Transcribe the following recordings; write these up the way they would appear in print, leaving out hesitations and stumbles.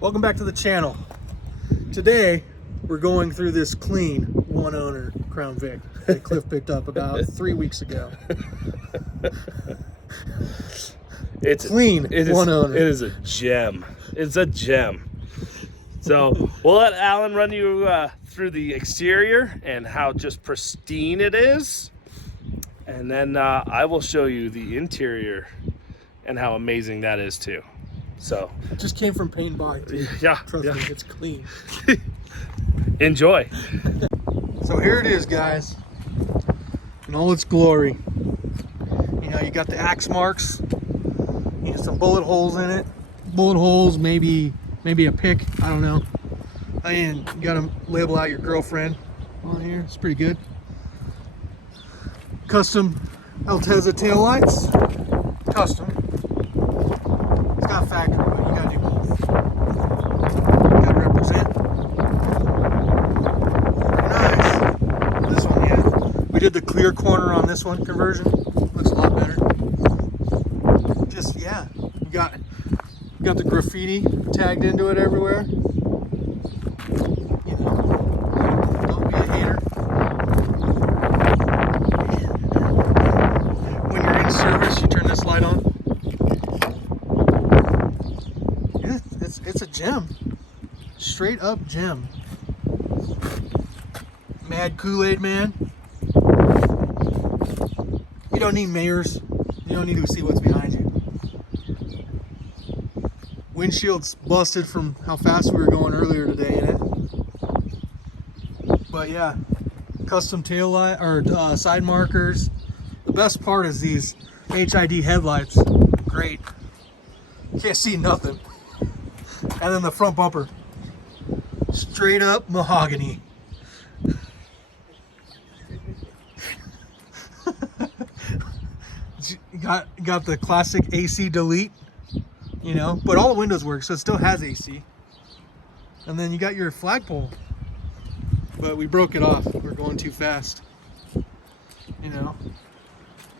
Welcome back to the channel. Today we're going through this clean one owner Crown Vic that Cliff picked up about 3 weeks ago. It's clean one owner. It is a gem. It's a gem. So we'll let Alan run you through the exterior and how just pristine it is, and then I will show you the interior and how amazing that is too. So it just came from paint by, dude. Yeah, trust me, it's clean. Enjoy. So here it is, guys, in all its glory. You know, you got the axe marks, you got some bullet holes in it. Bullet holes, maybe a pick, I don't know. And you gotta label out your girlfriend on here. It's pretty good. Custom Altezza taillights. Custom. It's got factory, but you gotta do both. You gotta represent. Nice. This one, yeah. We did the clear corner on this one conversion. Looks a lot better. Just, yeah. You got the graffiti tagged into it everywhere. You know, don't be a hater. When you're in service, you turn this light on. Yeah, it's a gem. Straight up gem. Mad Kool-Aid man. You don't need mirrors. You don't need to see what's behind you. Windshield's busted from how fast we were going earlier today in it. But yeah, custom tail light or side markers. The best part is these HID headlights. Great. Can't see nothing. And then the front bumper. Straight up mahogany. Got the classic AC delete. You know, but all the windows work, so it still has AC. And then you got your flagpole, but we broke it off. We're going too fast, you know.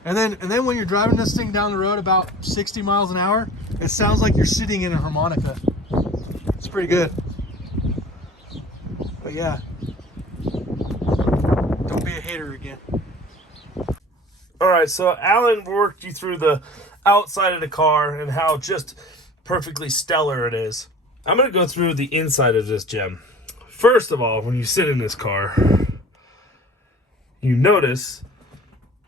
And then when you're driving this thing down the road about 60 miles an hour, it sounds like you're sitting in a harmonica. It's pretty good. But yeah, don't be a hater again. All right, so Alan worked you through the outside of the car and how just perfectly stellar it is. I'm going to go through the inside of this gem. First of all, when you sit in this car, you notice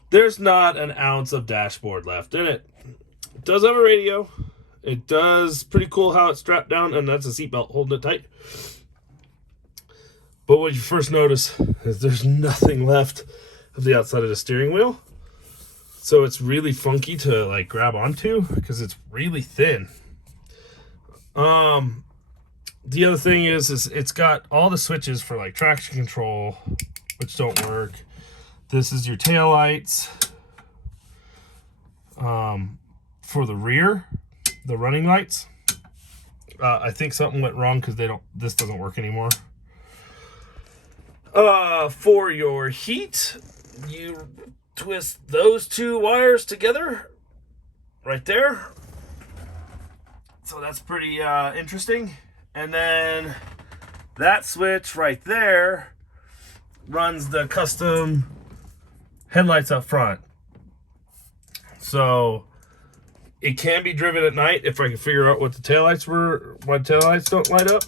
there's not an ounce of dashboard left in it. It does have a radio. It does pretty cool how it's strapped down, and that's a seatbelt holding it tight. But what you first notice is there's nothing left of the outside of the steering wheel. So it's really funky to like grab onto because it's really thin. The other thing is it's got all the switches for like traction control, which don't work. This is your tail lights. For the rear, the running lights. I think something went wrong because this doesn't work anymore. For your heat, you twist those two wires together right there. So that's pretty interesting. And then that switch right there runs the custom headlights up front. So it can be driven at night if I can figure out what the taillights were, why taillights don't light up.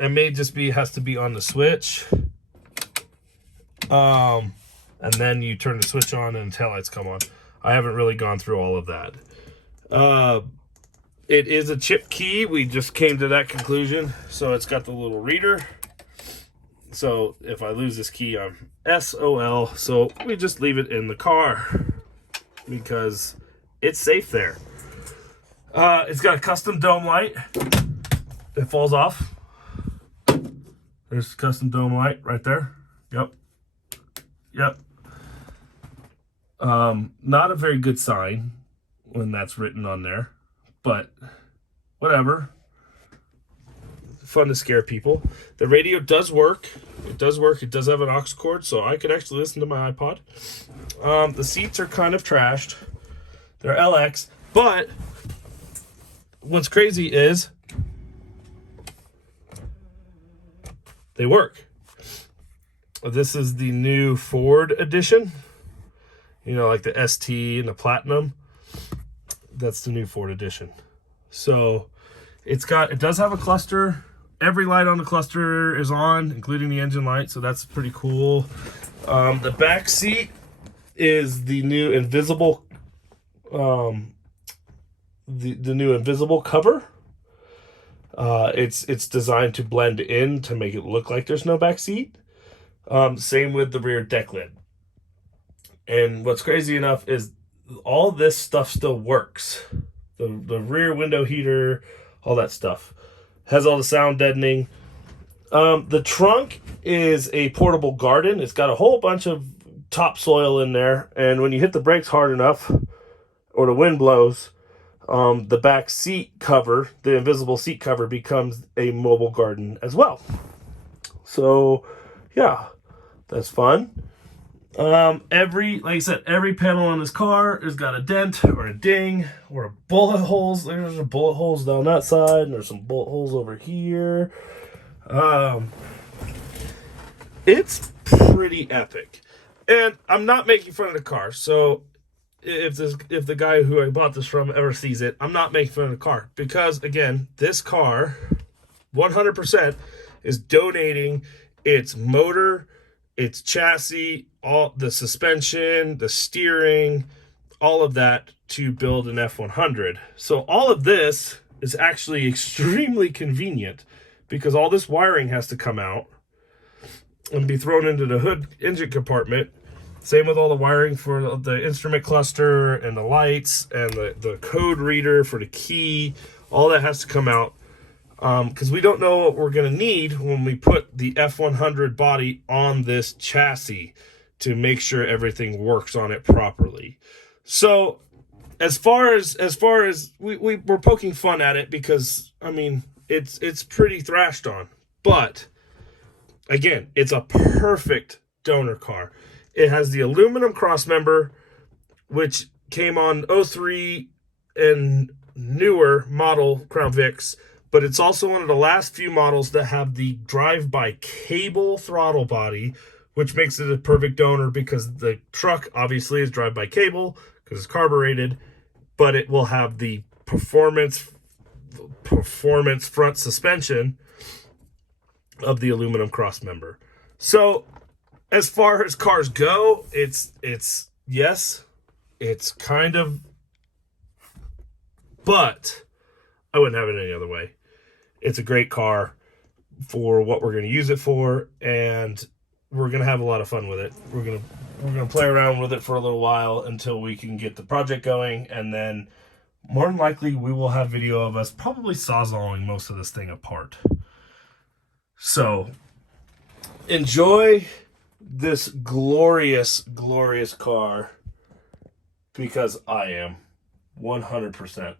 It may just be, has to be on the switch. And then you turn the switch on and taillights come on. I haven't really gone through all of that. It is a chip key. We just came to that conclusion. So it's got the little reader. So if I lose this key, I'm SOL. So we just leave it in the car because it's safe there. It's got a custom dome light. It falls off. There's a custom dome light right there. Yep. Not a very good sign when that's written on there, but whatever. Fun to scare people. The radio does work. It does work. It does have an aux cord, so I could actually listen to my iPod. The seats are kind of trashed. They're LX, but what's crazy is they work. This is the new Ford edition. You know, like the ST and the Platinum. That's the new Ford edition. So it does have a cluster. Every light on the cluster is on, including the engine light, so that's pretty cool. The back seat is the new invisible the new invisible cover. It's designed to blend in to make it look like there's no back seat. Same with the rear deck lid. And what's crazy enough is all this stuff still works. The rear window heater, all that stuff. Has all the sound deadening. The trunk is a portable garden. It's got a whole bunch of topsoil in there. And when you hit the brakes hard enough, or the wind blows, the back seat cover, the invisible seat cover, becomes a mobile garden as well. So, yeah, that's fun. Like I said, every panel on this car has got a dent or a ding or a bullet holes. There's some bullet holes down that side, and there's some bullet holes over here. It's pretty epic. And I'm not making fun of the car, so if the guy who I bought this from ever sees it, I'm not making fun of the car, because again, this car 100% is donating its motor, its chassis, all the suspension, the steering, all of that to build an F100. So all of this is actually extremely convenient, because all this wiring has to come out and be thrown into the hood engine compartment. Same with all the wiring for the instrument cluster and the lights and the code reader for the key. All that has to come out, because we don't know what we're going to need when we put the F100 body on this chassis to make sure everything works on it properly. So as far as we're poking fun at it, because I mean it's pretty thrashed on, but again, it's a perfect donor car. It has the aluminum crossmember, which came on 03 and newer model Crown Vics, but it's also one of the last few models that have the drive-by cable throttle body, which makes it a perfect donor, because the truck obviously is drive-by cable because it's carbureted, but it will have the performance front suspension of the aluminum crossmember. So as far as cars go, it's yes, it's kind of, but I wouldn't have it any other way. It's a great car for what we're going to use it for, and we're going to have a lot of fun with it. We're going to play around with it for a little while until we can get the project going, and then more than likely we will have video of us probably sawzalling most of this thing apart. So enjoy this glorious, glorious car, because I am 100%.